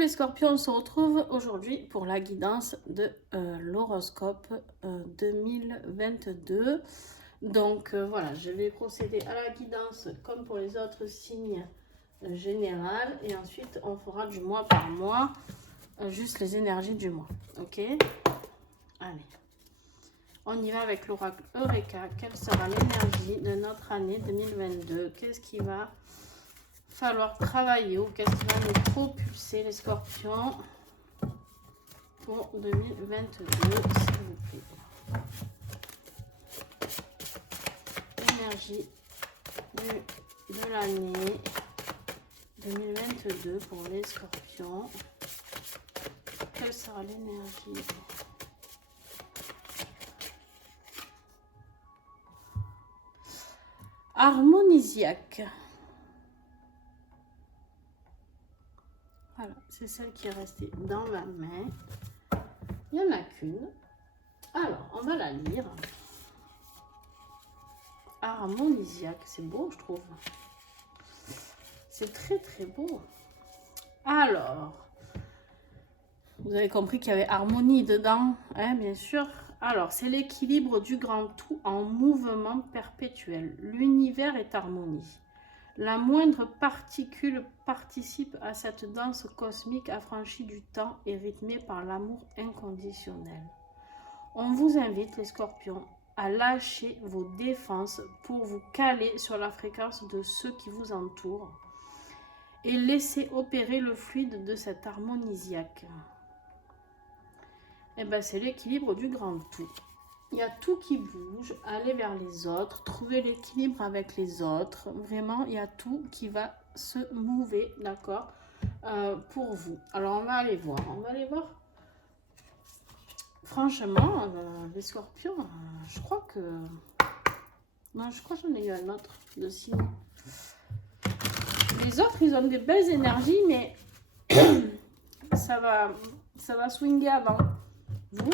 les scorpions, on se retrouve aujourd'hui pour la guidance de l'horoscope 2022. Donc voilà, je vais procéder à la guidance comme pour les autres signes généraux. Et ensuite, on fera du mois par mois, juste les énergies du mois. Ok? Allez. On y va avec l'oracle Eureka. Quelle sera l'énergie de notre année 2022? Qu'est-ce qui va falloir travailler ou qu'est-ce qui va nous propulser les scorpions pour 2022, s'il vous plaît? L'énergie de l'année 2022 pour les scorpions. Quelle sera l'énergie? Harmonisiaque. Voilà, c'est celle qui est restée dans ma main. Il n'y en a qu'une. Alors, on va la lire. Harmonisiaque, c'est beau, je trouve. C'est très, très beau. Alors, vous avez compris qu'il y avait harmonie dedans, hein, bien sûr. Alors, c'est l'équilibre du grand tout en mouvement perpétuel. L'univers est harmonie. La moindre particule participe à cette danse cosmique affranchie du temps et rythmée par l'amour inconditionnel. On vous invite, les scorpions, à lâcher vos défenses pour vous caler sur la fréquence de ceux qui vous entourent et laisser opérer le fluide de cet harmonisiaque. Et bien, c'est l'équilibre du grand tout. Il y a tout qui bouge, aller vers les autres, trouver l'équilibre avec les autres. Vraiment, il y a tout qui va se mouver, d'accord, pour vous. Alors, on va aller voir. Franchement, les scorpions, je crois que... Non, je crois que j'en ai eu un autre de signe. Les autres, ils ont des belles énergies, mais ça va swinger avant. Vous,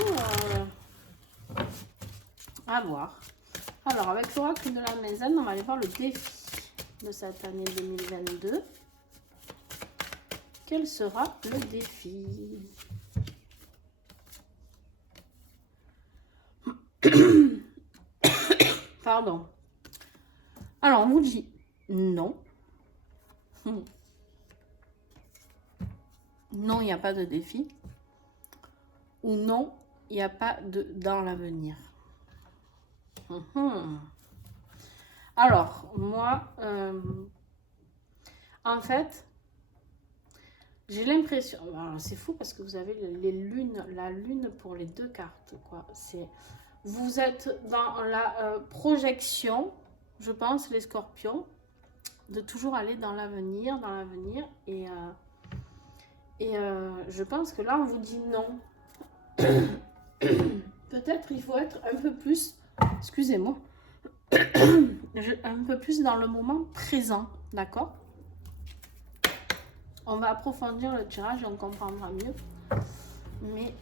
à voir. Alors, avec l'oracle de la maison, on va aller voir le défi de cette année 2022. Quel sera le défi? Pardon. Alors, on vous dit non. Non, il n'y a pas de défi. Ou non, il n'y a pas de dans l'avenir. Alors, moi, en fait, j'ai l'impression... C'est fou parce que vous avez la lune pour les deux cartes, quoi. Vous êtes dans la projection, je pense, les scorpions, de toujours aller dans l'avenir, et je pense que là, on vous dit non. Peut-être il faut être un peu plus, excusez-moi, un peu plus dans le moment présent, d'accord? On va approfondir le tirage et on comprendra mieux. Mais,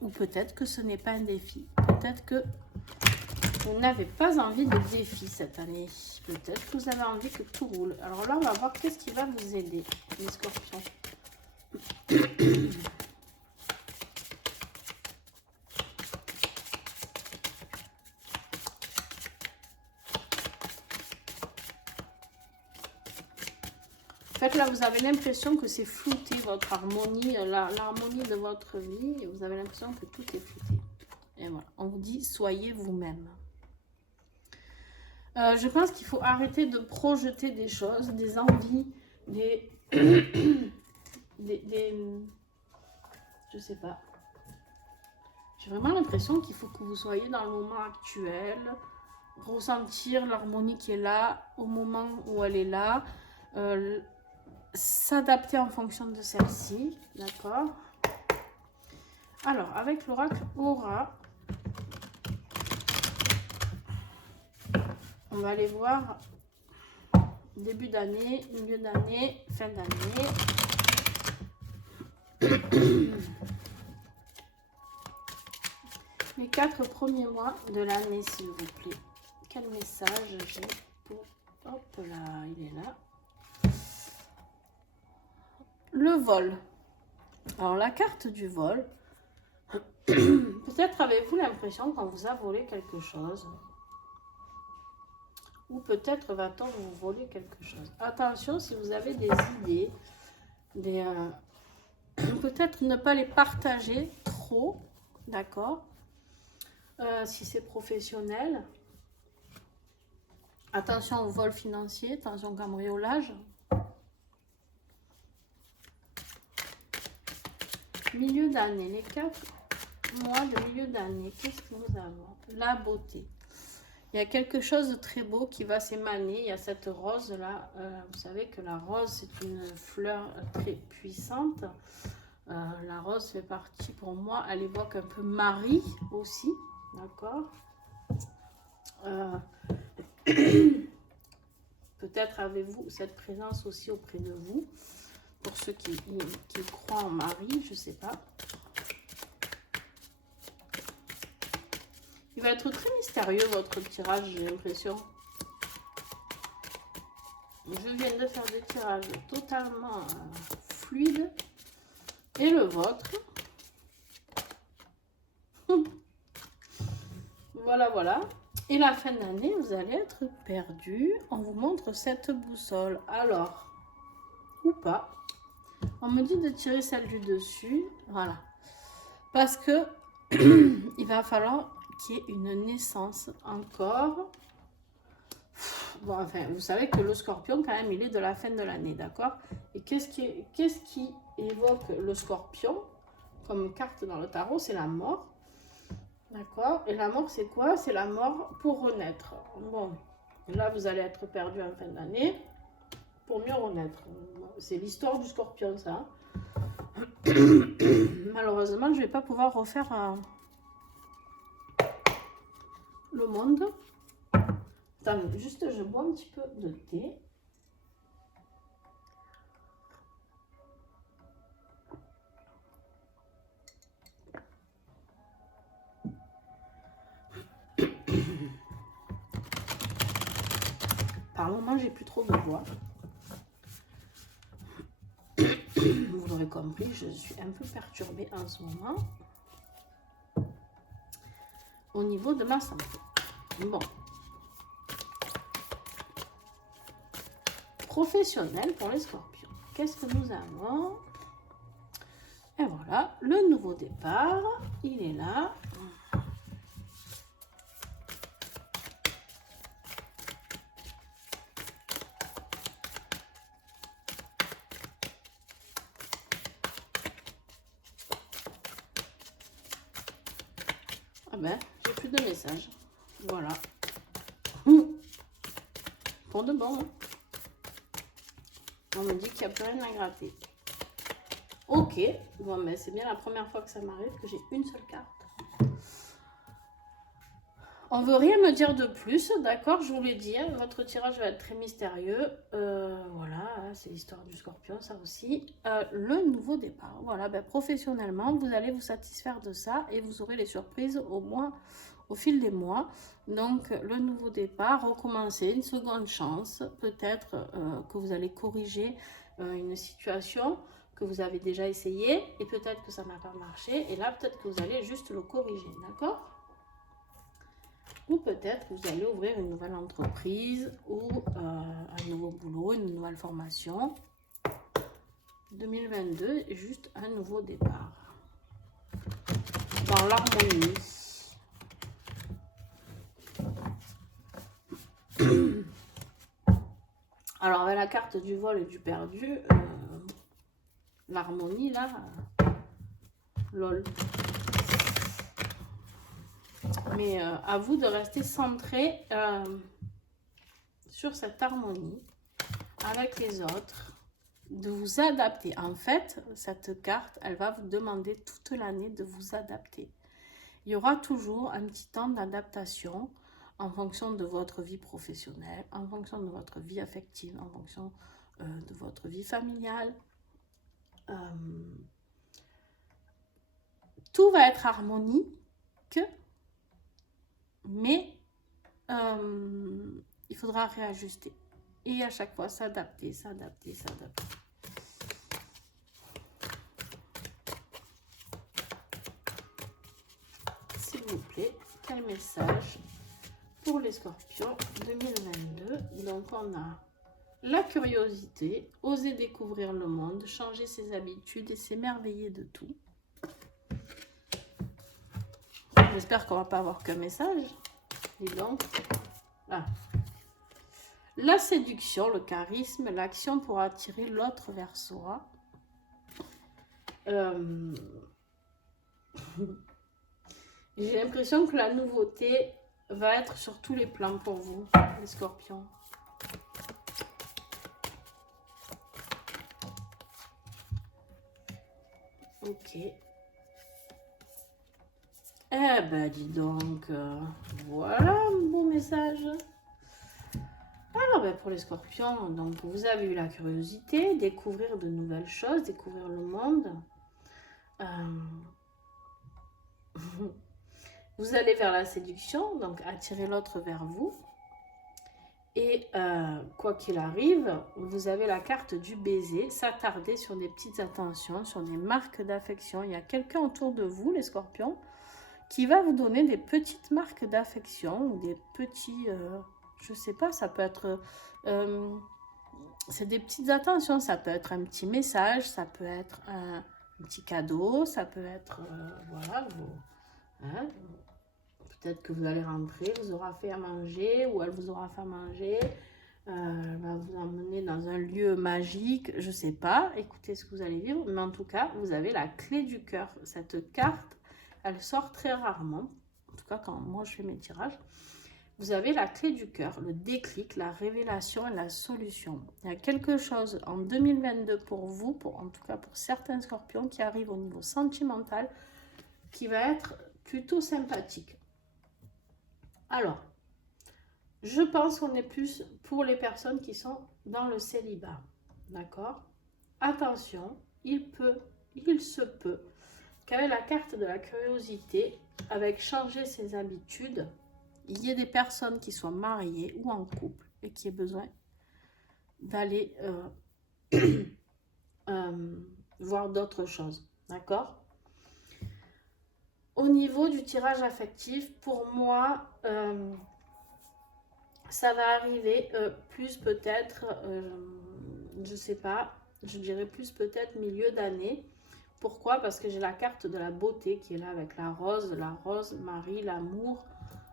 ou peut-être que ce n'est pas un défi. Peut-être que vous n'avez pas envie de défi cette année. Peut-être que vous avez envie que tout roule. Alors là, on va voir qu'est-ce qui va vous aider, les scorpions. En fait, là, vous avez l'impression que c'est flouté, votre harmonie, l'harmonie de votre vie. Et vous avez l'impression que tout est flouté. Et voilà, on vous dit, soyez vous-même. Je pense qu'il faut arrêter de projeter des choses, des envies, des je sais pas. J'ai vraiment l'impression qu'il faut que vous soyez dans le moment actuel, ressentir l'harmonie qui est là, au moment où elle est là, s'adapter en fonction de celle-ci, d'accord? Alors, avec l'oracle Aura, on va aller voir début d'année, milieu d'année, fin d'année. Les 4 premiers mois de l'année, s'il vous plaît. Quel message j'ai pour... Hop là, il est là. le vol. Alors, la carte du vol, peut-être avez-vous l'impression qu'on vous a volé quelque chose. Ou peut-être va-t-on vous voler quelque chose. Attention, si vous avez des idées, peut-être ne pas les partager trop, d'accord, si c'est professionnel. Attention au vol financier, attention au cambriolage. Milieu d'année, les 4 mois de milieu d'année, qu'est-ce que nous avons? La beauté. Il y a quelque chose de très beau qui va s'émaner. Il y a cette rose-là. Vous savez que la rose, c'est une fleur très puissante. La rose fait partie, pour moi, elle évoque un peu Marie aussi. D'accord. Peut-être avez-vous cette présence aussi auprès de vous. Pour ceux qui croient en Marie, je ne sais pas. Il va être très mystérieux, votre tirage, j'ai l'impression. Je viens de faire des tirages totalement fluides. Et le vôtre. Voilà, voilà. Et la fin d'année, vous allez être perdu. On vous montre cette boussole. Alors, ou pas. On me dit de tirer celle du dessus. Voilà. Parce que il va falloir qu'il y ait une naissance encore. Bon, enfin, vous savez que le scorpion, quand même, il est de la fin de l'année, d'accord? Et qu'est-ce qui évoque le scorpion comme carte dans le tarot? C'est la mort, d'accord? Et la mort, c'est quoi? C'est la mort pour renaître. Bon, là, vous allez être perdu en fin d'année pour mieux renaître. C'est l'histoire du scorpion, ça. Malheureusement, je ne vais pas pouvoir refaire le monde. Attends, juste, je bois un petit peu de thé. Par moment, j'ai plus trop de voix. Vous l'aurez compris, je suis un peu perturbée en ce moment. Au niveau de ma santé. Bon. Professionnel pour les scorpions. Qu'est-ce que nous avons? Et voilà, le nouveau départ, il est là. Ah ben, j'ai plus de messages. Voilà. Pour de bon. On me dit qu'il n'y a plus rien à gratter. Ok. Bon, mais c'est bien la première fois que ça m'arrive que j'ai une seule carte. On ne veut rien me dire de plus, d'accord? Je vous l'ai dit, hein, votre tirage va être très mystérieux. Voilà, c'est l'histoire du scorpion, ça aussi. Le nouveau départ. Voilà, ben, professionnellement, vous allez vous satisfaire de ça et vous aurez les surprises au fil des mois. Donc, le nouveau départ, recommencer, une seconde chance. Peut-être que vous allez corriger une situation que vous avez déjà essayé et peut-être que ça n'a pas marché. Et là, peut-être que vous allez juste le corriger, d'accord? Ou peut-être que vous allez ouvrir une nouvelle entreprise ou un nouveau boulot, une nouvelle formation. 2022 est juste un nouveau départ. Dans l'harmonie. Alors avec la carte du vol et du perdu, l'harmonie là, lol. Mais à vous de rester centré sur cette harmonie avec les autres, de vous adapter. En fait, cette carte, elle va vous demander toute l'année de vous adapter. Il y aura toujours un petit temps d'adaptation en fonction de votre vie professionnelle, en fonction de votre vie affective, en fonction de votre vie familiale. Tout va être harmonique, mais il faudra réajuster. Et à chaque fois, s'adapter, s'adapter, s'adapter. quel message pour les scorpions 2022? Donc on a la curiosité, oser découvrir le monde, changer ses habitudes et s'émerveiller de tout. J'espère qu'on va pas avoir qu'un message. Dis donc. Ah. La séduction, le charisme, l'action pour attirer l'autre vers soi. J'ai l'impression que la nouveauté va être sur tous les plans pour vous, les scorpions. Ok. Eh ben, dis donc, voilà un beau message. Alors, ben, pour les scorpions, donc, vous avez eu la curiosité, découvrir de nouvelles choses, découvrir le monde. Vous allez vers la séduction, donc attirer l'autre vers vous. Et quoi qu'il arrive, vous avez la carte du baiser, s'attarder sur des petites attentions, sur des marques d'affection. Il y a quelqu'un autour de vous, les scorpions, qui va vous donner des petites marques d'affection ou des petits, je sais pas, ça peut être, c'est des petites attentions, ça peut être un petit message, ça peut être un petit cadeau, ça peut être, voilà, hein, peut-être que vous allez rentrer, vous aura fait à manger ou elle vous aura fait à manger, elle va vous emmener dans un lieu magique, je sais pas, écoutez ce que vous allez vivre, mais en tout cas, vous avez la clé du cœur. Cette carte, elle sort très rarement, en tout cas quand moi je fais mes tirages. Vous avez la clé du cœur, le déclic, la révélation et la solution. Il y a quelque chose en 2022 pour vous, en tout cas pour certains scorpions, qui arrive au niveau sentimental, qui va être plutôt sympathique. Alors, je pense qu'on est plus pour les personnes qui sont dans le célibat. D'accord? Attention, il se peut qu'avec la carte de la curiosité, avec changer ses habitudes, il y ait des personnes qui soient mariées ou en couple et qui aient besoin d'aller voir d'autres choses. D'accord? Au niveau du tirage affectif, pour moi, ça va arriver plus peut-être, je sais pas, je dirais plus peut-être milieu d'année. Pourquoi? Parce que j'ai la carte de la beauté qui est là avec la rose, Marie, l'amour,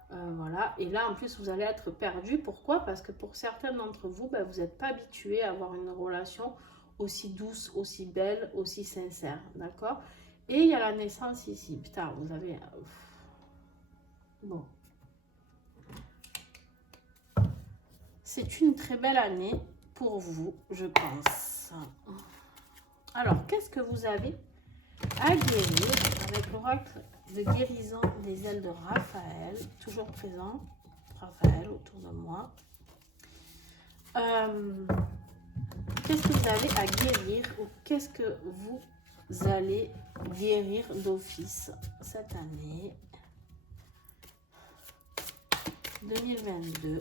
voilà. Et là, en plus, vous allez être perdu. Pourquoi? Parce que pour certains d'entre vous, ben, vous n'êtes pas habitué à avoir une relation aussi douce, aussi belle, aussi sincère, d'accord? Et il y a la naissance ici. Putain, vous avez... Bon. C'est une très belle année pour vous, je pense. Alors, qu'est-ce que vous avez à guérir avec l'oracle de guérison des ailes de Raphaël, toujours présent, Raphaël autour de moi. Qu'est-ce que vous avez à guérir ou qu'est-ce que vous allez guérir d'office cette année 2022?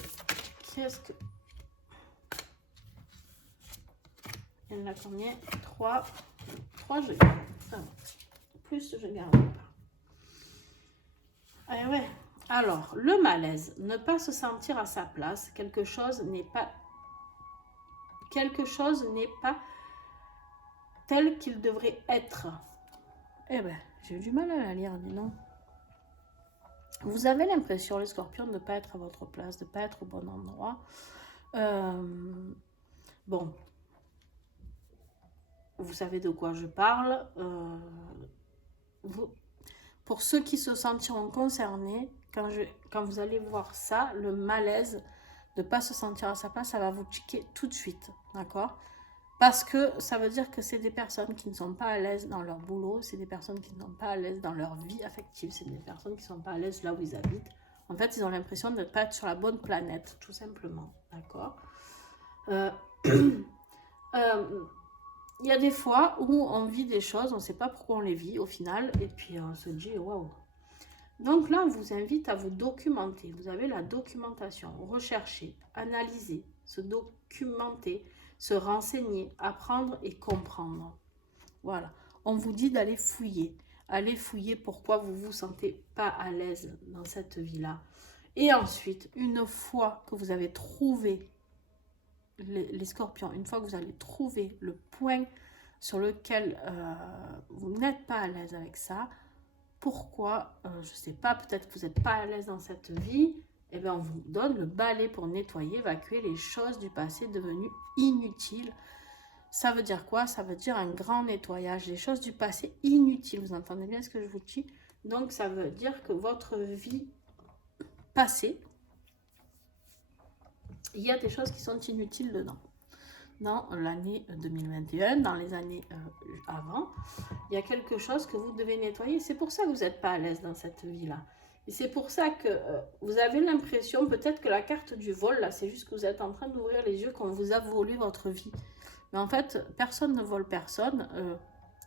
Qu'est-ce que... Il y en a combien? 3. 3, je garde. Ça va. Plus, je garde pas. Ah ouais. Alors, le malaise. Ne pas se sentir à sa place. Quelque chose n'est pas tel qu'il devrait être. Eh ben, j'ai eu du mal à la lire, dis donc. Vous avez l'impression, les scorpions, de ne pas être à votre place, de ne pas être au bon endroit. Bon. Vous savez de quoi je parle. Pour ceux qui se sentiront concernés, quand vous allez voir ça, le malaise de ne pas se sentir à sa place, ça va vous tiquer tout de suite, d'accord? Parce que ça veut dire que c'est des personnes qui ne sont pas à l'aise dans leur boulot, c'est des personnes qui ne sont pas à l'aise dans leur vie affective, c'est des personnes qui ne sont pas à l'aise là où ils habitent. En fait, ils ont l'impression de ne pas être sur la bonne planète, tout simplement, d'accord? Il y a des fois où on vit des choses, on ne sait pas pourquoi on les vit au final, et puis on se dit waouh. Donc là, on vous invite à vous documenter. Vous avez la documentation, rechercher, analyser, se documenter, se renseigner, apprendre et comprendre. Voilà. On vous dit d'aller fouiller. allez fouiller pourquoi vous vous sentez pas à l'aise dans cette vie-là. Et ensuite, une fois que vous avez trouvé les scorpions, une fois que vous allez trouver le point sur lequel vous n'êtes pas à l'aise avec ça, pourquoi, je ne sais pas, peut-être que vous n'êtes pas à l'aise dans cette vie, eh bien on vous donne le balai pour nettoyer, évacuer les choses du passé devenues inutiles. Ça veut dire quoi? Ça veut dire un grand nettoyage des choses du passé inutiles. Vous entendez bien ce que je vous dis? Donc ça veut dire que votre vie passée, il y a des choses qui sont inutiles dedans. Dans l'année 2021, dans les années avant, il y a quelque chose que vous devez nettoyer. C'est pour ça que vous n'êtes pas à l'aise dans cette vie-là. Et c'est pour ça que vous avez l'impression, peut-être que la carte du vol, là, c'est juste que vous êtes en train d'ouvrir les yeux qu'on vous a volé votre vie. Mais en fait, personne ne vole personne.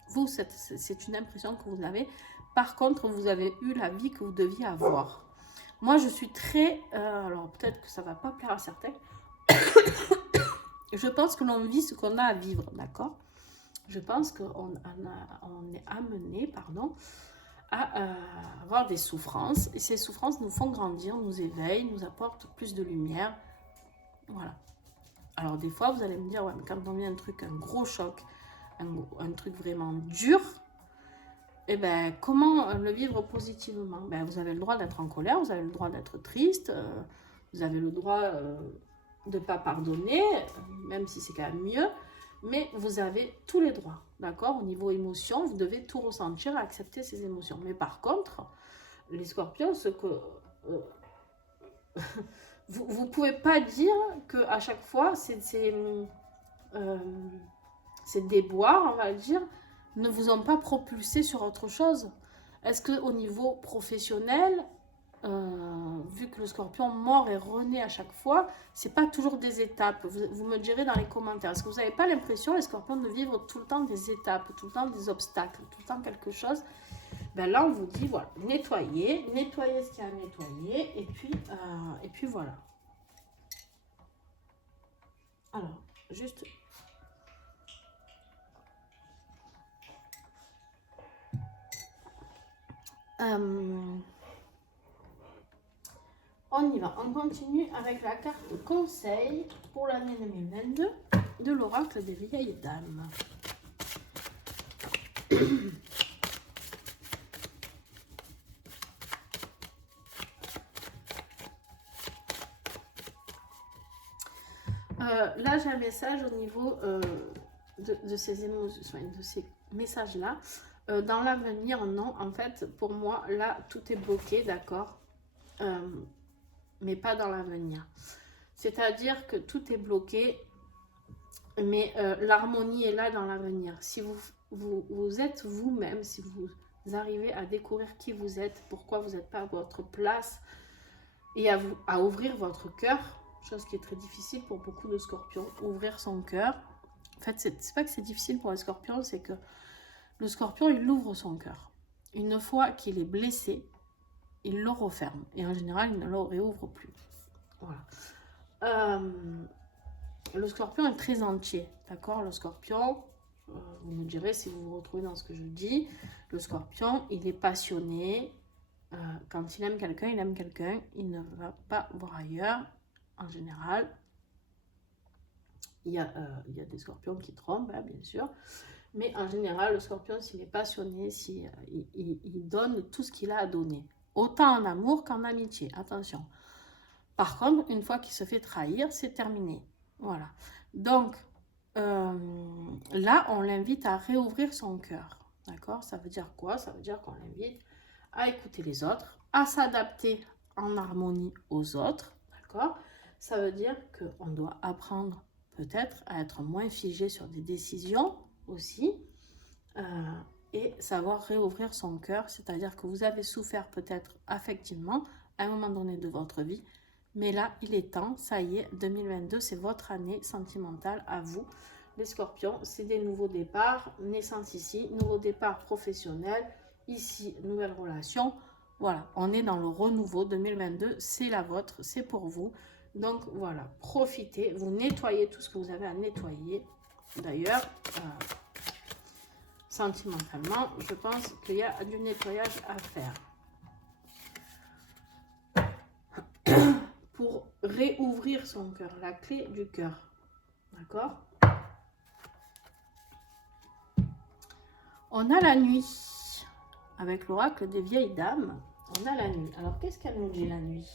Vous, c'est une impression que vous avez. Par contre, vous avez eu la vie que vous deviez avoir. Moi, je suis très... alors, peut-être que ça ne va pas plaire à certains. Je pense que l'on vit ce qu'on a à vivre, d'accord? Je pense qu'on est amené, pardon, à avoir des souffrances. Et ces souffrances nous font grandir, nous éveillent, nous apportent plus de lumière. Voilà. Alors, des fois, vous allez me dire, ouais, mais quand on vit un truc, un gros choc, un truc vraiment dur, eh ben, comment le vivre positivement? Ben, vous avez le droit d'être en colère, vous avez le droit d'être triste, vous avez le droit de ne pas pardonner, même si c'est quand même mieux, mais vous avez tous les droits, d'accord? Au niveau émotion, vous devez tout ressentir, accepter ces émotions. Mais par contre, les scorpions, ce que... vous ne pouvez pas dire qu'à chaque fois, ces déboires, on va dire, ne vous ont pas propulsé sur autre chose. Est-ce qu'au niveau professionnel, vu que le scorpion mord et renaît à chaque fois, c'est pas toujours des étapes. Vous me direz dans les commentaires, est-ce que vous n'avez pas l'impression, les scorpions, de vivre tout le temps des étapes, tout le temps des obstacles, tout le temps quelque chose? Ben là, on vous dit, voilà, nettoyez ce qu'il y a à nettoyer, et puis voilà. Alors, juste... on y va, on continue avec la carte conseil pour l'année 2022 de l'oracle des vieilles dames. Là, j'ai un message au niveau de ces émotions, de ces messages-là. Dans l'avenir, non. En fait, pour moi, là, tout est bloqué, d'accord, mais pas dans l'avenir. C'est-à-dire que tout est bloqué, mais l'harmonie est là dans l'avenir. Si vous êtes vous-même, si vous arrivez à découvrir qui vous êtes, pourquoi vous n'êtes pas à votre place, et à ouvrir votre cœur, chose qui est très difficile pour beaucoup de scorpions, ouvrir son cœur. En fait, c'est pas que c'est difficile pour les scorpions, c'est que le scorpion, il ouvre son cœur. Une fois qu'il est blessé, il le referme. Et en général, il ne le réouvre plus. Voilà. Le scorpion est très entier. D'accord? Le scorpion, vous me direz si vous vous retrouvez dans ce que je dis. Le scorpion, il est passionné. Quand il aime quelqu'un, il ne va pas voir ailleurs. En général, il y a des scorpions qui trompent, hein, bien sûr. Mais en général, le scorpion, s'il est passionné, il donne tout ce qu'il a à donner. Autant en amour qu'en amitié, attention. Par contre, une fois qu'il se fait trahir, c'est terminé. Voilà. Donc, là, on l'invite à réouvrir son cœur. D'accord? Ça veut dire quoi? Ça veut dire qu'on l'invite à écouter les autres, à s'adapter en harmonie aux autres. D'accord? Ça veut dire qu'on doit apprendre peut-être à être moins figé sur des décisions aussi, et savoir réouvrir son cœur, c'est-à-dire que vous avez souffert peut-être affectivement à un moment donné de votre vie, mais là il est temps, ça y est, 2022 c'est votre année sentimentale à vous les scorpions, c'est des nouveaux départs, naissance ici, nouveau départ professionnel, ici nouvelle relation, voilà, on est dans le renouveau 2022, c'est la vôtre, c'est pour vous. Donc voilà, profitez, vous nettoyez tout ce que vous avez à nettoyer. D'ailleurs, sentimentalement, je pense qu'il y a du nettoyage à faire. Pour réouvrir son cœur, la clé du cœur. D'accord? On a la nuit. Avec l'oracle des vieilles dames, on a la nuit. Alors, qu'est-ce qu'elle nous dit la nuit?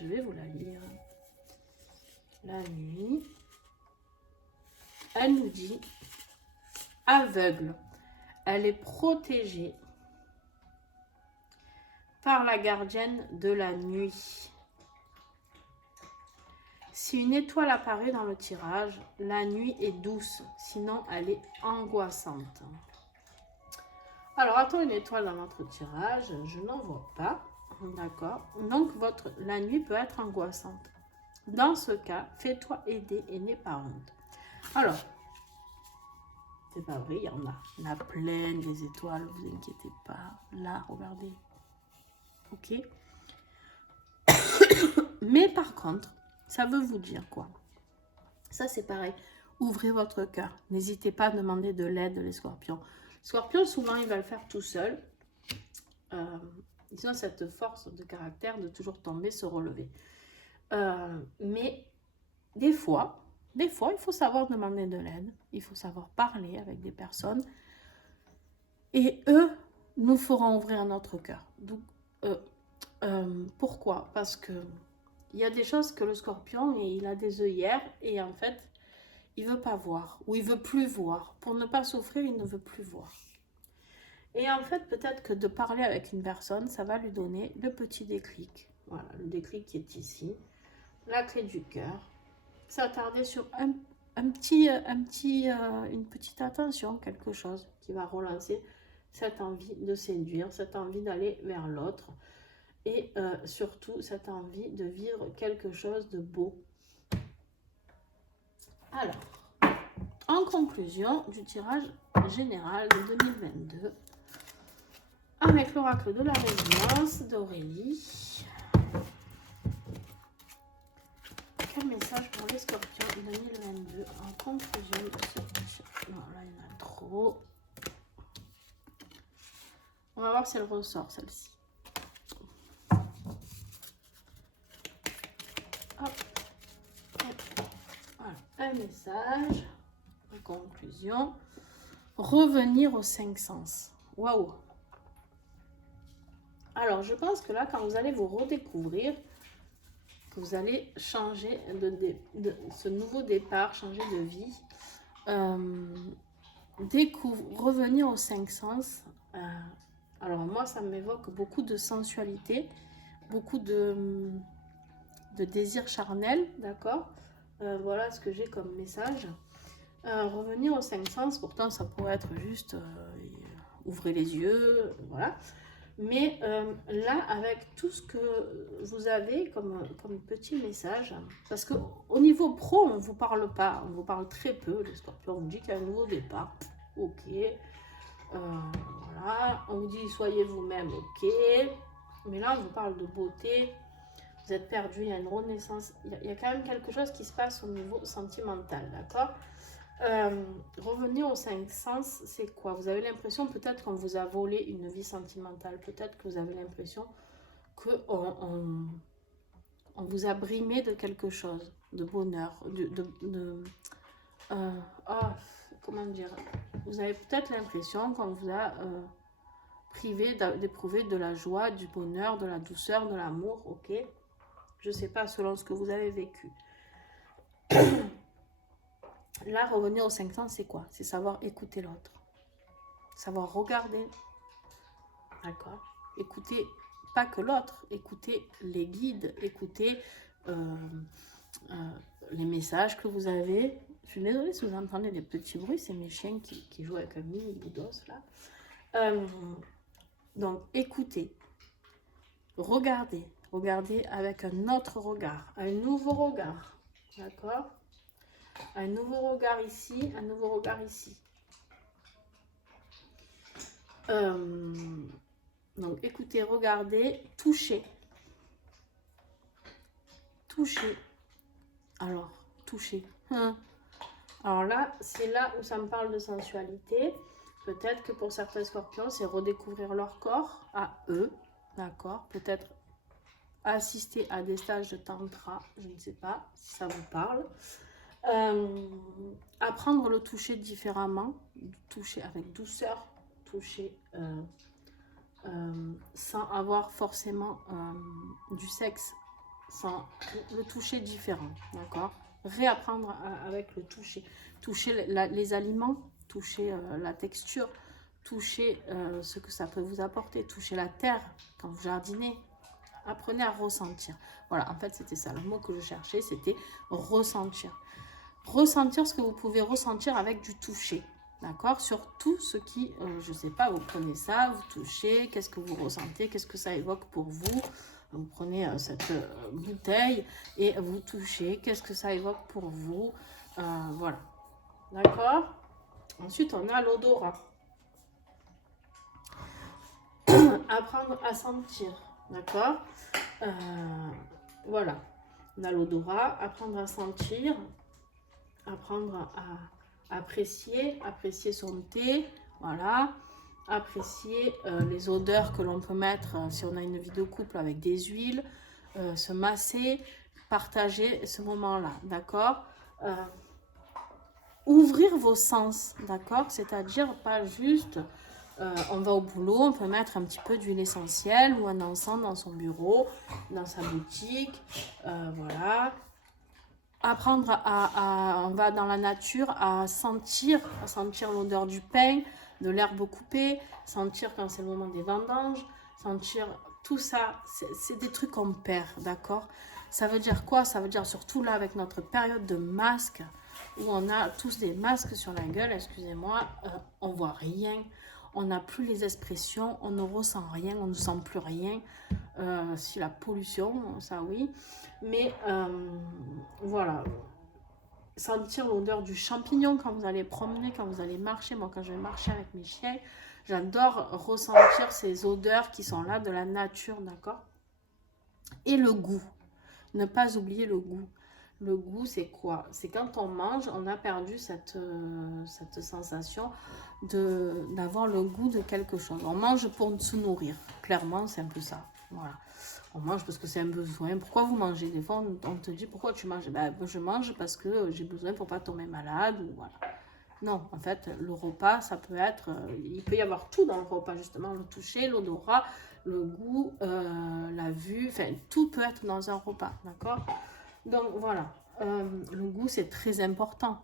Je vais vous la lire. La nuit, elle nous dit aveugle. Elle est protégée par la gardienne de la nuit. Si une étoile apparaît dans le tirage, la nuit est douce, sinon elle est angoissante. Alors, a-t-on une étoile dans notre tirage? Je n'en vois pas. D'accord. Donc, la nuit peut être angoissante. Dans ce cas, fais-toi aider et n'aie pas honte. Alors, c'est pas vrai, il y en a. Il y en a plein des étoiles, vous inquiétez pas. Là, regardez. Ok. Mais par contre, ça veut vous dire quoi? Ça, c'est pareil. Ouvrez votre cœur. N'hésitez pas à demander de l'aide, les scorpions. Les scorpions, souvent, ils veulent faire tout seuls. Ils ont cette force de caractère de toujours tomber, se relever. Mais des fois, il faut savoir demander de l'aide. Il faut savoir parler avec des personnes. Et eux nous feront ouvrir notre cœur. Donc, pourquoi? Parce que il y a des choses que le scorpion, il a des œillères et en fait, il ne veut pas voir ou il ne veut plus voir. Pour ne pas souffrir, il ne veut plus voir. Et en fait, peut-être que de parler avec une personne, ça va lui donner le petit déclic. Voilà, le déclic qui est ici. La clé du cœur. S'attarder sur une petite attention, quelque chose qui va relancer cette envie de séduire, cette envie d'aller vers l'autre. Et surtout, cette envie de vivre quelque chose de beau. Alors, en conclusion du tirage général de 2022, avec l'oracle de la résilience d'Aurélie, quel message pour les scorpions 2022 en conclusion de ce tirage? Non, là, il y en a trop. On va voir si elle ressort, celle-ci. Voilà, un message en conclusion. Revenir aux 5 sens. Waouh! Alors, je pense que là, quand vous allez vous redécouvrir, que vous allez changer de ce nouveau départ, changer de vie, revenir aux 5 sens. Alors, moi, ça m'évoque beaucoup de sensualité, beaucoup de désir charnel, d'accord? Voilà ce que j'ai comme message. Revenir aux 5 sens, pourtant ça pourrait être juste ouvrez les yeux, voilà. Mais là, avec tout ce que vous avez comme petit message, parce qu'au niveau pro, on ne vous parle pas, on vous parle très peu, les scorpions, on vous dit qu'il y a un nouveau départ, ok. Voilà, on vous dit soyez vous-même, ok. Mais là, on vous parle de beauté. Vous êtes perdu, il y a une renaissance, il y a quand même quelque chose qui se passe au niveau sentimental, d'accord? Revenir aux 5 sens, c'est quoi? Vous avez l'impression peut-être qu'on vous a volé une vie sentimentale, peut-être que vous avez l'impression qu'on vous a brimé de quelque chose, de bonheur, comment dire? Vous avez peut-être l'impression qu'on vous a privé d'éprouver de la joie, du bonheur, de la douceur, de l'amour, ok? Je ne sais pas, selon ce que vous avez vécu. Là, revenir aux 5 sens, c'est quoi? C'est savoir écouter l'autre. Savoir regarder. D'accord? Écouter, pas que l'autre, écouter les guides, écouter les messages que vous avez. Je suis désolée si vous entendez des petits bruits, c'est mes chiens qui jouent avec un mini boudos là. Donc, écoutez, regardez. Regardez avec un autre regard, un nouveau regard, d'accord? Un nouveau regard ici, un nouveau regard ici. Donc, écoutez, regardez, touchez. Touchez. Alors, touchez. Alors là, c'est là où ça me parle de sensualité. Peut-être que pour certains scorpions, c'est redécouvrir leur corps à eux, d'accord? Peut-être assister à des stages de tantra, je ne sais pas si ça vous parle. Apprendre le toucher différemment, toucher avec douceur, toucher sans avoir forcément du sexe, sans le toucher différent, d'accord? Réapprendre avec le toucher, toucher les aliments, toucher la texture, toucher ce que ça peut vous apporter, toucher la terre quand vous jardinez. Apprenez à ressentir. Voilà, en fait, c'était ça. Le mot que je cherchais, c'était ressentir. Ressentir ce que vous pouvez ressentir avec du toucher. D'accord? Sur tout ce qui, je ne sais pas, vous prenez ça, vous touchez, qu'est-ce que vous ressentez, qu'est-ce que ça évoque pour vous. Vous prenez cette bouteille et vous touchez, qu'est-ce que ça évoque pour vous. Voilà. D'accord? Ensuite, on a l'odorat. Apprendre à sentir. D'accord? Voilà. On a l'odorat, apprendre à sentir, apprendre à apprécier son thé, voilà. Apprécier les odeurs que l'on peut mettre si on a une vie de couple avec des huiles, se masser, partager ce moment-là, d'accord? Ouvrir vos sens, d'accord? C'est-à-dire pas juste... on va au boulot, on peut mettre un petit peu d'huile essentielle ou un encens dans son bureau, dans sa boutique, voilà. Apprendre on va dans la nature à sentir l'odeur du pain, de l'herbe coupée, sentir quand c'est le moment des vendanges, sentir tout ça, c'est des trucs qu'on perd, d'accord? Ça veut dire quoi? Ça veut dire surtout là avec notre période de masque, où on a tous des masques sur la gueule, excusez-moi, on voit rien. On n'a plus les expressions, on ne ressent rien, on ne sent plus rien. Si la pollution, ça oui. Mais voilà. Sentir l'odeur du champignon quand vous allez promener, quand vous allez marcher. Moi, quand je vais marcher avec mes chiens, j'adore ressentir ces odeurs qui sont là de la nature, d'accord? Et le goût. Ne pas oublier le goût. Le goût, c'est quoi? C'est quand on mange, on a perdu cette sensation d'avoir le goût de quelque chose. On mange pour se nourrir. Clairement, c'est un peu ça. Voilà. On mange parce que c'est un besoin. Pourquoi vous mangez? Des fois, on te dit pourquoi tu manges? Ben, je mange parce que j'ai besoin pour pas tomber malade. Ou voilà. Non, en fait, le repas, ça peut être... il peut y avoir tout dans le repas, justement. Le toucher, l'odorat, le goût, la vue. Enfin, tout peut être dans un repas, d'accord? Donc, voilà. Le goût, c'est très important.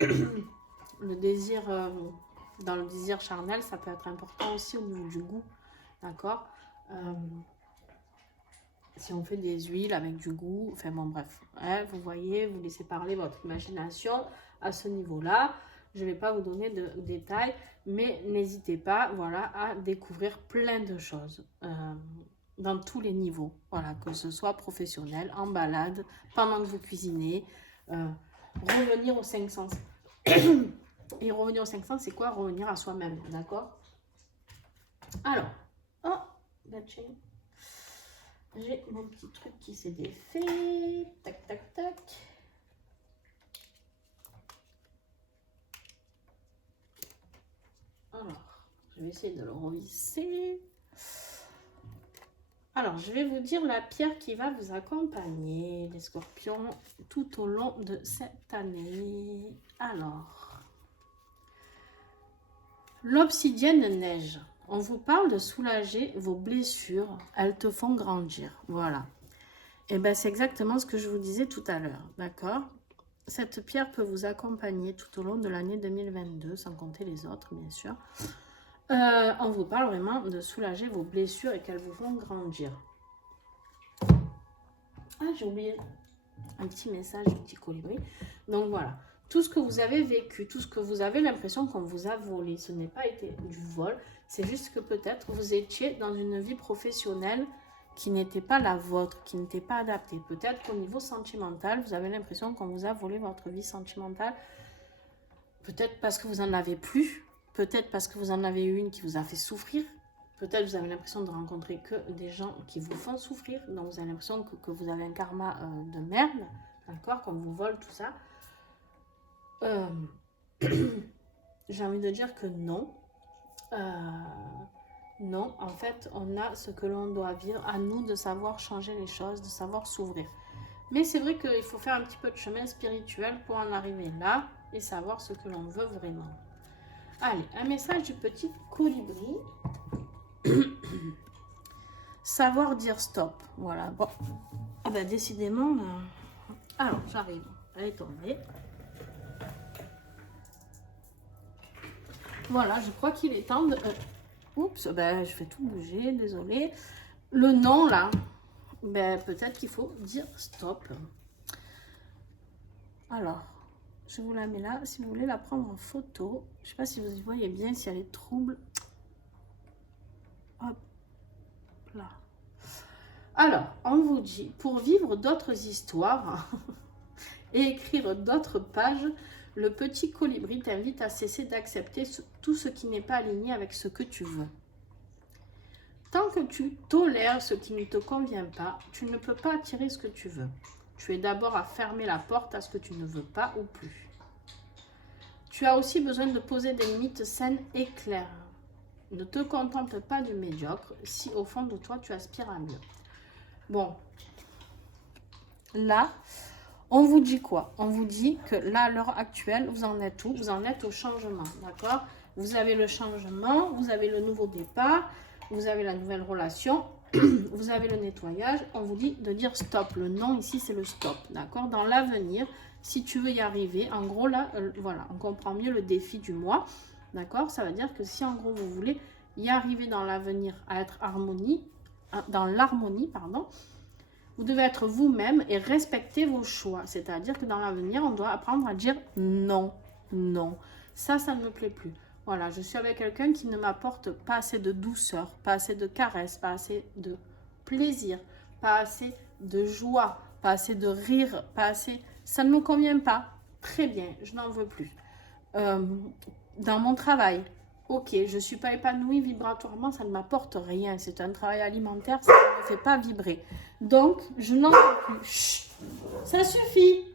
Le désir... dans le désir charnel, ça peut être important aussi au niveau du goût, d'accord? Si on fait des huiles avec du goût, enfin bon bref, hein, vous voyez, vous laissez parler votre imagination à ce niveau-là. Je ne vais pas vous donner de détails, mais n'hésitez pas, voilà, à découvrir plein de choses dans tous les niveaux, voilà, que ce soit professionnel, en balade, pendant que vous cuisinez, revenir aux 5 sens. Et revenir aux 5 sens, c'est quoi? Revenir à soi-même, d'accord? Alors, oh, la chaîne. J'ai mon petit truc qui s'est défait. Tac, tac, tac. Alors, je vais essayer de le revisser. Alors, je vais vous dire la pierre qui va vous accompagner, les scorpions, tout au long de cette année. Alors, l'obsidienne neige. On vous parle de soulager vos blessures. Elles te font grandir. Voilà. Et bien, c'est exactement ce que je vous disais tout à l'heure. D'accord? Cette pierre peut vous accompagner tout au long de l'année 2022, sans compter les autres, bien sûr. On vous parle vraiment de soulager vos blessures et qu'elles vous font grandir. Ah, j'ai oublié un petit message du petit colibri. Donc, voilà. Tout ce que vous avez vécu, tout ce que vous avez l'impression qu'on vous a volé, ce n'est pas été du vol. C'est juste que peut-être vous étiez dans une vie professionnelle qui n'était pas la vôtre, qui n'était pas adaptée. Peut-être qu'au niveau sentimental, vous avez l'impression qu'on vous a volé votre vie sentimentale. Peut-être parce que vous n'en avez plus. Peut-être parce que vous en avez eu une qui vous a fait souffrir. Peut-être vous avez l'impression de rencontrer que des gens qui vous font souffrir. Donc vous avez l'impression que vous avez un karma de merde. D'accord? Qu'on vous vole, tout ça. J'ai envie de dire que non. Non, en fait, on a ce que l'on doit vivre, à nous de savoir changer les choses, de savoir s'ouvrir. Mais c'est vrai qu'il faut faire un petit peu de chemin spirituel pour en arriver là et savoir ce que l'on veut vraiment. Allez, un message du petit colibri. Savoir dire stop. Voilà. Bon. Ah ben décidément. Alors, j'arrive. Elle est tombée. Voilà, je crois qu'il est temps de... Oups, ben je fais tout bouger, désolé. Le non là, ben peut-être qu'il faut dire stop. Alors, je vous la mets là. Si vous voulez la prendre en photo, je ne sais pas si vous y voyez bien, si elle est trouble. Hop là. Alors, on vous dit, pour vivre d'autres histoires et écrire d'autres pages, le petit colibri t'invite à cesser d'accepter tout ce qui n'est pas aligné avec ce que tu veux. Tant que tu tolères ce qui ne te convient pas, tu ne peux pas attirer ce que tu veux. Tu es d'abord à fermer la porte à ce que tu ne veux pas ou plus. Tu as aussi besoin de poser des limites saines et claires. Ne te contente pas du médiocre si au fond de toi tu aspires à mieux. Bon, là, on vous dit quoi? On vous dit que là, à l'heure actuelle, vous en êtes où? Vous en êtes au changement, d'accord? Vous avez le changement, vous avez le nouveau départ, vous avez la nouvelle relation, vous avez le nettoyage. On vous dit de dire stop. Le non ici, c'est le stop, d'accord? Dans l'avenir, si tu veux y arriver, en gros, là, voilà, on comprend mieux le défi du mois, d'accord? Ça veut dire que si, en gros, vous voulez y arriver dans l'avenir à être dans l'harmonie, pardon, vous devez être vous-même et respecter vos choix. C'est-à-dire que dans l'avenir, on doit apprendre à dire non, non. Ça ne me plaît plus. Voilà, je suis avec quelqu'un qui ne m'apporte pas assez de douceur, pas assez de caresses, pas assez de plaisir, pas assez de joie, pas assez de rire, pas assez... Ça ne me convient pas. Très bien, je n'en veux plus. Dans mon travail, ok, je ne suis pas épanouie vibratoirement, ça ne m'apporte rien. C'est un travail alimentaire, ça ne me fait pas vibrer. Donc, je n'en veux plus. Chut, ça suffit.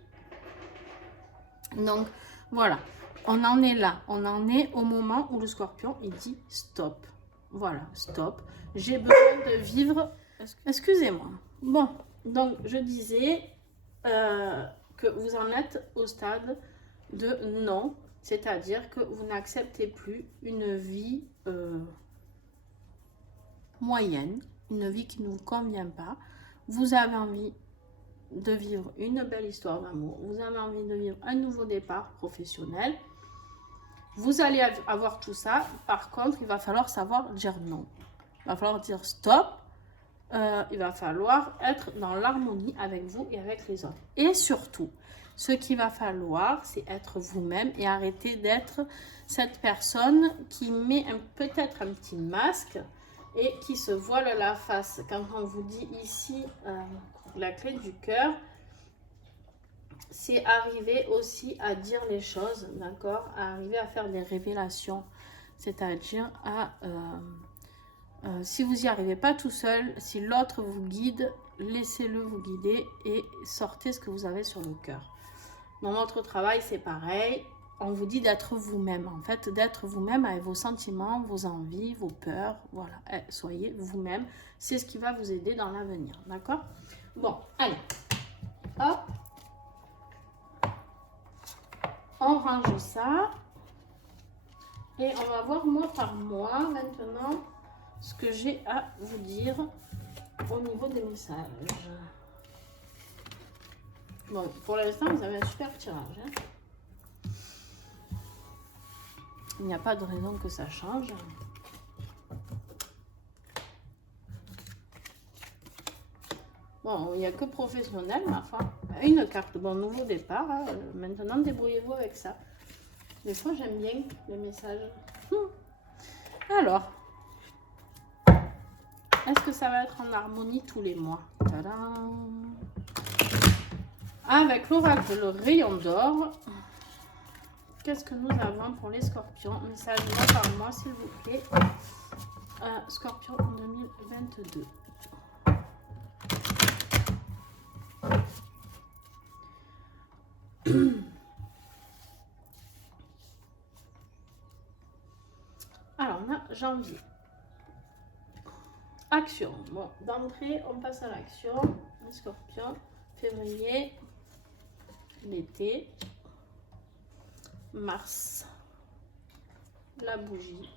Donc, voilà. On en est là. On en est au moment où le scorpion, il dit stop. Voilà, stop. J'ai besoin de vivre... Excusez-moi. Bon, donc, je disais que vous en êtes au stade de non. C'est-à-dire que vous n'acceptez plus une vie moyenne, une vie qui ne vous convient pas. Vous avez envie de vivre une belle histoire d'amour. Vous avez envie de vivre un nouveau départ professionnel. Vous allez avoir tout ça. Par contre, il va falloir savoir dire non. Il va falloir dire stop. Il va falloir être dans l'harmonie avec vous et avec les autres. Et surtout, ce qu'il va falloir, c'est être vous-même et arrêter d'être cette personne qui met peut-être un petit masque et qui se voile la face. Quand on vous dit ici la clé du cœur, c'est arriver aussi à dire les choses, d'accord? À arriver à faire des révélations, c'est-à-dire si vous n'y arrivez pas tout seul, si l'autre vous guide, laissez-le vous guider et sortez ce que vous avez sur le cœur. Dans votre travail, c'est pareil. On vous dit d'être vous-même, en fait, d'être vous-même avec vos sentiments, vos envies, vos peurs. Voilà, soyez vous-même. C'est ce qui va vous aider dans l'avenir, d'accord? Bon, allez. Hop. On range ça. Et on va voir mois par mois, maintenant, ce que j'ai à vous dire au niveau des messages. Bon, pour l'instant, vous avez un super tirage. Hein. Il n'y a pas de raison que ça change. Bon, il n'y a que professionnel, ma foi. Une carte, bon, nouveau départ. Hein. Maintenant, débrouillez-vous avec ça. Des fois, j'aime bien les messages. Alors, est-ce que ça va être en harmonie tous les mois? Tadam! Avec l'oracle, le rayon d'or. Qu'est-ce que nous avons pour les scorpions? Message mois par mois, s'il vous plaît. Scorpion 2022. Alors, on a janvier. Action. Bon, d'entrée, on passe à l'action. Les scorpions. Février, l'été. Mars, la bougie.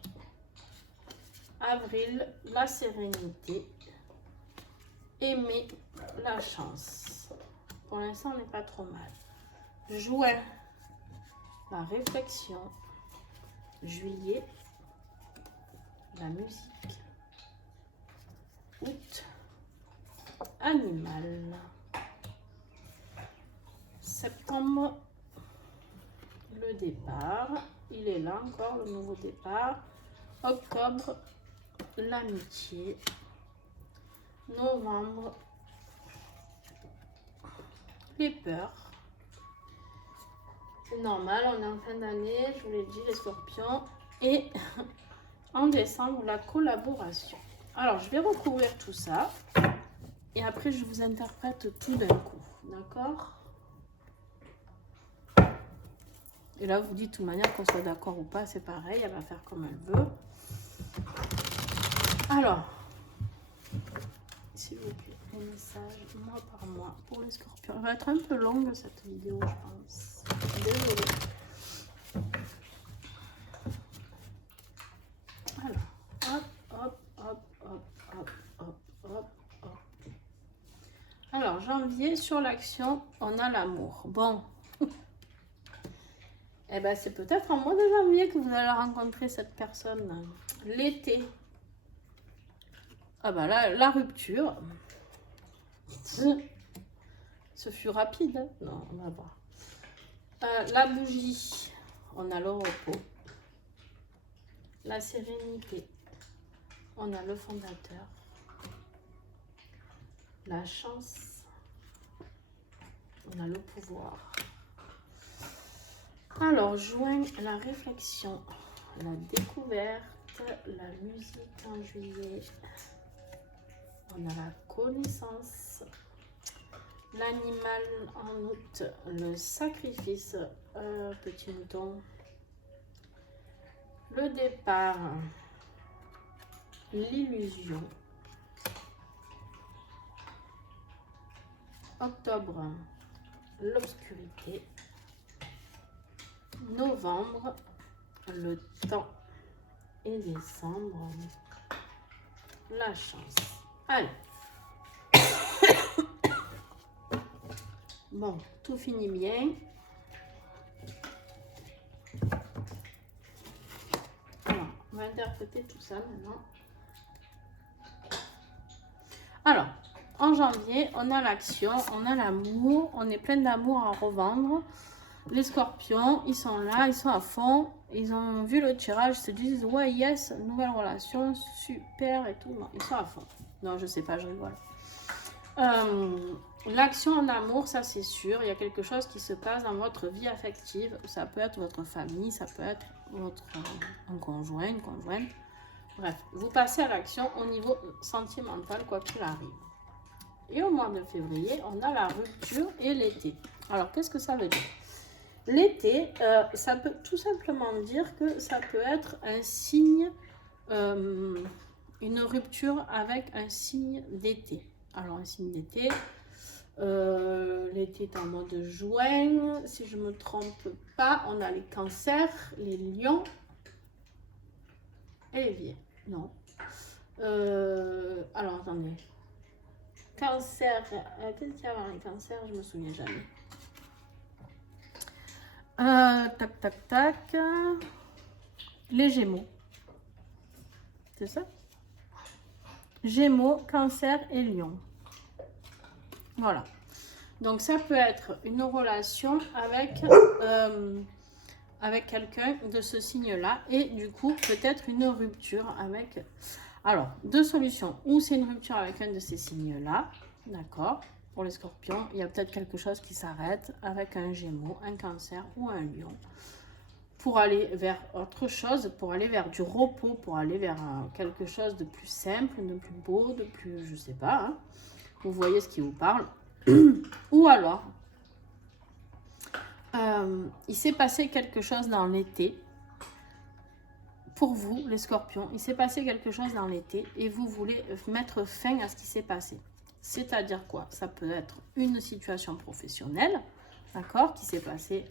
Avril, la sérénité. Et mai, la chance. Pour l'instant, on n'est pas trop mal. Juin, la réflexion. Juillet, la musique. Août, animal. Septembre, le départ. Il est là encore, le nouveau départ. Octobre, l'amitié. Novembre, les peurs. C'est normal, on est en fin d'année, je vous l'ai dit, les scorpions. Et en décembre, la collaboration. Alors, je vais recouvrir tout ça. Et après, je vous interprète tout d'un coup. D'accord? Et là, vous dites de toute manière, qu'on soit d'accord ou pas, c'est pareil. Elle va faire comme elle veut. Alors, s'il vous plaît, les messages mois par mois pour les scorpions. Elle va être un peu longue cette vidéo, je pense. Désolée. Alors, hop, hop, hop, hop, hop, hop, hop, hop. Alors, janvier, sur l'action, on a l'amour. Bon. Eh ben, c'est peut-être en mois de janvier que vous allez rencontrer cette personne. L'été. Ah bah là, la rupture. Ce fut rapide. Hein? Non, on va voir. La bougie. On a le repos. La sérénité. On a le fondateur. La chance. On a le pouvoir. Alors, juin, la réflexion. La découverte. La musique en juillet. On a la connaissance, l'animal en août, le sacrifice, petit mouton, le départ, l'illusion, octobre, l'obscurité, novembre, le temps et décembre, la chance. Allez. Bon, tout finit bien. Alors, on va interpréter tout ça maintenant. Alors, en janvier, on a l'action, on a l'amour, on est plein d'amour à revendre. Les scorpions, ils sont là, ils sont à fond. Ils ont vu le tirage, ils se disent, ouais, yes, nouvelle relation, super et tout. Non, ils sont à fond. Non, je sais pas, je rigole. L'action en amour, ça c'est sûr. Il y a quelque chose qui se passe dans votre vie affective. Ça peut être votre famille, ça peut être votre un conjoint, une conjointe. Bref, vous passez à l'action au niveau sentimental, quoi qu'il arrive. Et au mois de février, on a la rupture et l'été. Alors, qu'est-ce que ça veut dire? L'été, ça peut tout simplement dire que ça peut être un signe, une rupture avec un signe d'été. Alors, un signe d'été, l'été est en mois de juin, si je ne me trompe pas, on a les cancers, les lions et les vierges. Non. Alors, attendez. Cancer, qu'est-ce qu'il y a avant les cancers? Je me souviens jamais. Tac, tac, tac. Les Gémeaux. C'est ça? Gémeaux, Cancer et Lion. Voilà. Donc, ça peut être une relation avec, avec quelqu'un de ce signe-là. Et du coup, peut-être une rupture avec... Alors, deux solutions. Ou c'est une rupture avec un de ces signes-là. D'accord? Pour les scorpions, il y a peut-être quelque chose qui s'arrête avec un Gémeaux, un Cancer ou un Lion. Pour aller vers autre chose, pour aller vers du repos, pour aller vers quelque chose de plus simple, de plus beau, de plus, je sais pas. Hein. Vous voyez ce qui vous parle. Ou alors, il s'est passé quelque chose dans l'été pour vous, les scorpions, il s'est passé quelque chose dans l'été et vous voulez mettre fin à ce qui s'est passé. C'est-à-dire quoi? Ça peut être une situation professionnelle, d'accord, qui s'est passée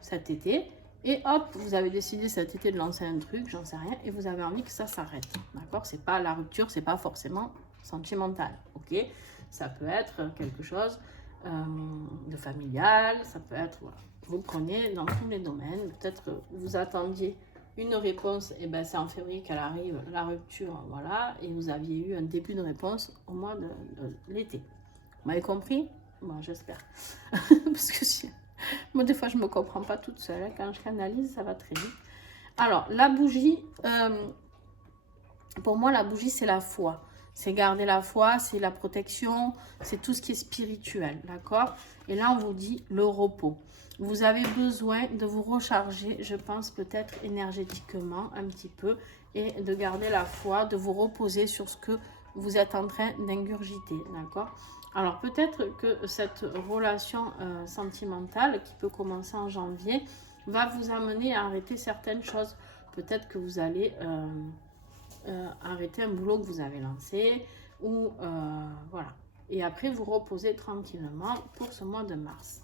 cet été. Et hop, vous avez décidé cet été de lancer un truc, j'en sais rien, et vous avez envie que ça s'arrête. D'accord? C'est pas la rupture, c'est pas forcément sentimental. Ok? Ça peut être quelque chose de familial, ça peut être, voilà. Vous le prenez dans tous les domaines. Peut-être que vous attendiez une réponse, et ben c'est en février qu'elle arrive, la rupture, voilà, et vous aviez eu un début de réponse au mois de l'été. Vous m'avez compris? Bon, j'espère. Parce que si... Moi, des fois, je ne me comprends pas toute seule. Hein. Quand je canalise, ça va très vite. Alors, la bougie, pour moi, la bougie, c'est la foi. C'est garder la foi, c'est la protection, c'est tout ce qui est spirituel, d'accord? Et là, on vous dit le repos. Vous avez besoin de vous recharger, je pense, peut-être énergétiquement, un petit peu, et de garder la foi, de vous reposer sur ce que vous êtes en train d'ingurgiter, d'accord? Alors, peut-être que cette relation sentimentale, qui peut commencer en janvier, va vous amener à arrêter certaines choses. Peut-être que vous allez arrêter un boulot que vous avez lancé, ou voilà. Et après, vous reposez tranquillement pour ce mois de mars.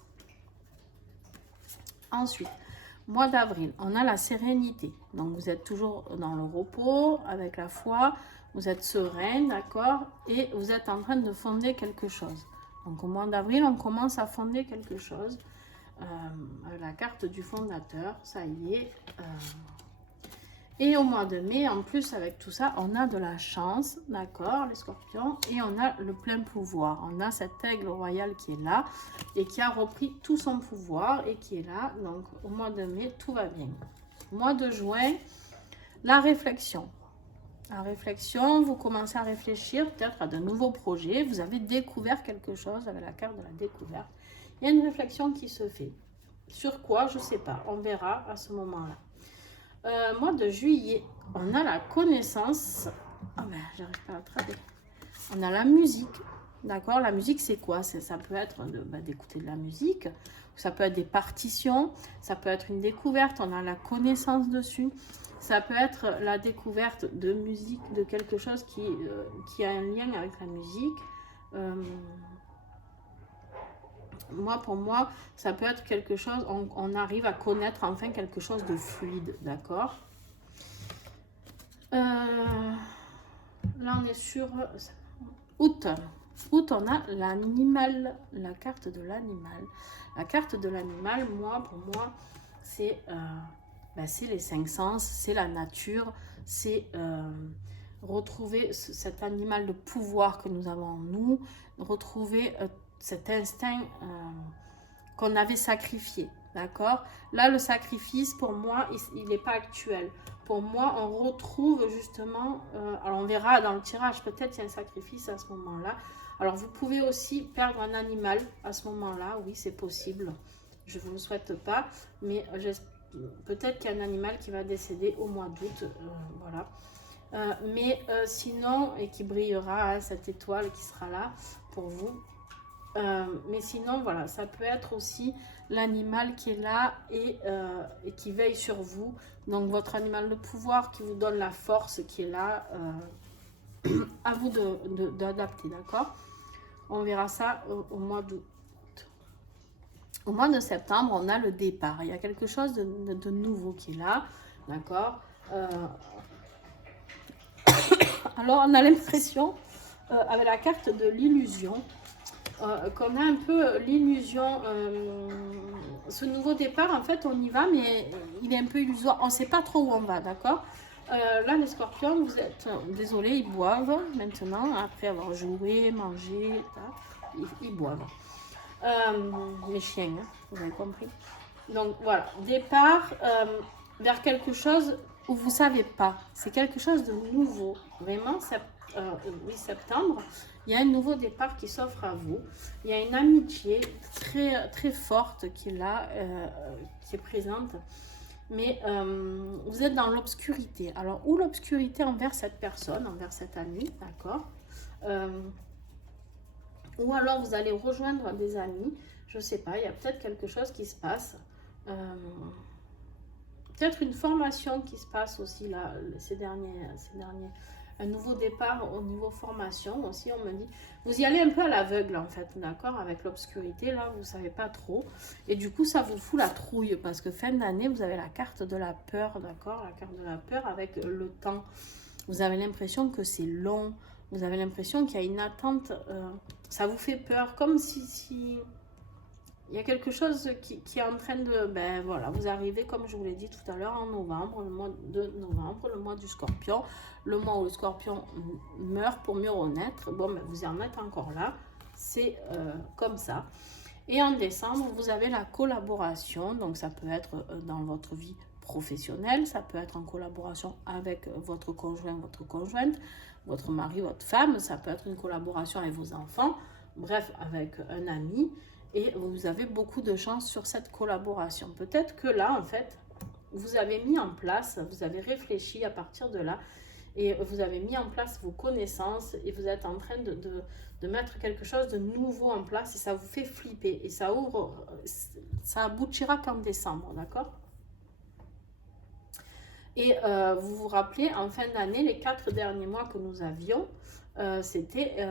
Ensuite, mois d'avril, on a la sérénité. Donc, vous êtes toujours dans le repos, avec la foi. Vous êtes serein, d'accord? Et vous êtes en train de fonder quelque chose. Donc, au mois d'avril, on commence à fonder quelque chose. La carte du fondateur, ça y est. Et au mois de mai, en plus, avec tout ça, on a de la chance, d'accord, les scorpions, et on a le plein pouvoir. On a cet aigle royal qui est là et qui a repris tout son pouvoir et qui est là. Donc, au mois de mai, tout va bien. Au mois de juin, la réflexion. La réflexion, vous commencez à réfléchir peut-être à de nouveaux projets. Vous avez découvert quelque chose avec la carte de la découverte. Il y a une réflexion qui se fait. Sur quoi? Je ne sais pas. On verra à ce moment-là. Mois de juillet, on a la connaissance. Ah ben, j'arrive pas à attraper. On a la musique. D'accord? La musique, c'est quoi? Ça peut être d'écouter de la musique. Ça peut être des partitions. Ça peut être une découverte. On a la connaissance dessus. Ça peut être la découverte de musique, de quelque chose qui a un lien avec la musique. Pour moi, ça peut être quelque chose, on arrive à connaître enfin quelque chose de fluide, d'accord? Là, on est sur août. Août, on a l'animal, la carte de l'animal. La carte de l'animal, pour moi, c'est les cinq sens, c'est la nature, c'est retrouver cet animal de pouvoir que nous avons en nous, retrouver cet instinct qu'on avait sacrifié, d'accord? Là, le sacrifice, pour moi, il n'est pas actuel. Pour moi, on retrouve justement, alors on verra dans le tirage, peut-être il y a un sacrifice à ce moment-là. Alors, vous pouvez aussi perdre un animal à ce moment-là, oui, c'est possible. Je ne vous le souhaite pas, mais peut-être qu'il y a un animal qui va décéder au mois d'août, voilà. Sinon, et qui brillera, hein, cette étoile qui sera là pour vous. Mais sinon, voilà, ça peut être aussi l'animal qui est là et qui veille sur vous. Donc, votre animal de pouvoir qui vous donne la force qui est là, à vous d'adapter, d'accord? On verra ça au mois d'août. Au mois de septembre, on a le départ. Il y a quelque chose de nouveau qui est là, d'accord? Alors, on a l'impression, avec la carte de l'illusion, qu'on a un peu l'illusion, ce nouveau départ, en fait, on y va, mais il est un peu illusoire. On ne sait pas trop où on va, d'accord? Là, les scorpions, vous êtes, désolé, ils boivent maintenant, après avoir joué, mangé, ils boivent. Les chiens, hein, vous avez compris. Donc, voilà, départ vers quelque chose où vous ne savez pas. C'est quelque chose de nouveau. Vraiment, oui, septembre, il y a un nouveau départ qui s'offre à vous. Il y a une amitié très, très forte qui est là, qui est présente. Mais vous êtes dans l'obscurité. Alors, ou l'obscurité envers cette personne, envers cet ami, d'accord? Ou alors, vous allez rejoindre des amis. Je ne sais pas, il y a peut-être quelque chose qui se passe. peut-être une formation qui se passe aussi là, ces derniers, un nouveau départ au niveau formation aussi, on me dit. Vous y allez un peu à l'aveugle en fait, d'accord, avec l'obscurité, là, vous ne savez pas trop. Et du coup, ça vous fout la trouille, parce que fin d'année, vous avez la carte de la peur, d'accord, la carte de la peur avec le temps. Vous avez l'impression que c'est long, vous avez l'impression qu'il y a une attente, ça vous fait peur, comme si il y a quelque chose qui est en train de... Ben voilà, vous arrivez, comme je vous l'ai dit tout à l'heure, en novembre, le mois de novembre, le mois du scorpion, le mois où le scorpion meurt pour mieux renaître. Bon, ben vous en êtes encore là, c'est comme ça. Et en décembre, vous avez la collaboration, donc ça peut être dans votre vie professionnelle, ça peut être en collaboration avec votre conjoint, votre conjointe, votre mari, votre femme, ça peut être une collaboration avec vos enfants, bref, avec un ami. Et vous avez beaucoup de chance sur cette collaboration. Peut-être que là, en fait, vous avez mis en place, vous avez réfléchi à partir de là, et vous avez mis en place vos connaissances, et vous êtes en train de mettre quelque chose de nouveau en place, et ça vous fait flipper, et ça ouvre, ça aboutira qu'en décembre, d'accord? Et vous vous rappelez, en fin d'année, les 4 derniers mois que nous avions, c'était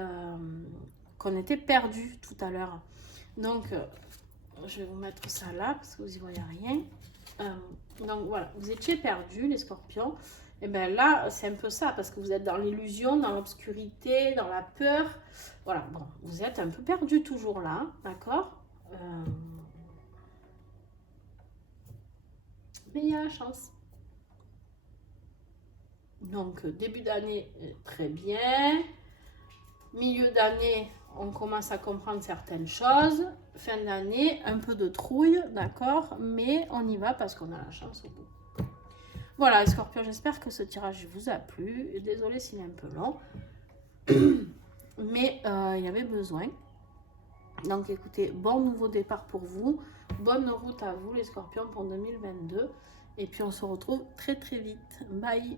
qu'on était perdu tout à l'heure. Donc, je vais vous mettre ça là, parce que vous n'y voyez rien. Donc, voilà, vous étiez perdus, les scorpions. Et bien là, c'est un peu ça, parce que vous êtes dans l'illusion, dans l'obscurité, dans la peur. Voilà, bon, vous êtes un peu perdus toujours là, d'accord? Mais il y a la chance. Donc, début d'année, très bien. Milieu d'année, on commence à comprendre certaines choses. Fin d'année, un peu de trouille, d'accord, mais on y va parce qu'on a la chance au bout. Voilà, les scorpions, j'espère que ce tirage vous a plu. Désolée s'il est un peu long, mais il y avait besoin. Donc écoutez, bon nouveau départ pour vous. Bonne route à vous, les scorpions, pour 2022. Et puis on se retrouve très très vite. Bye!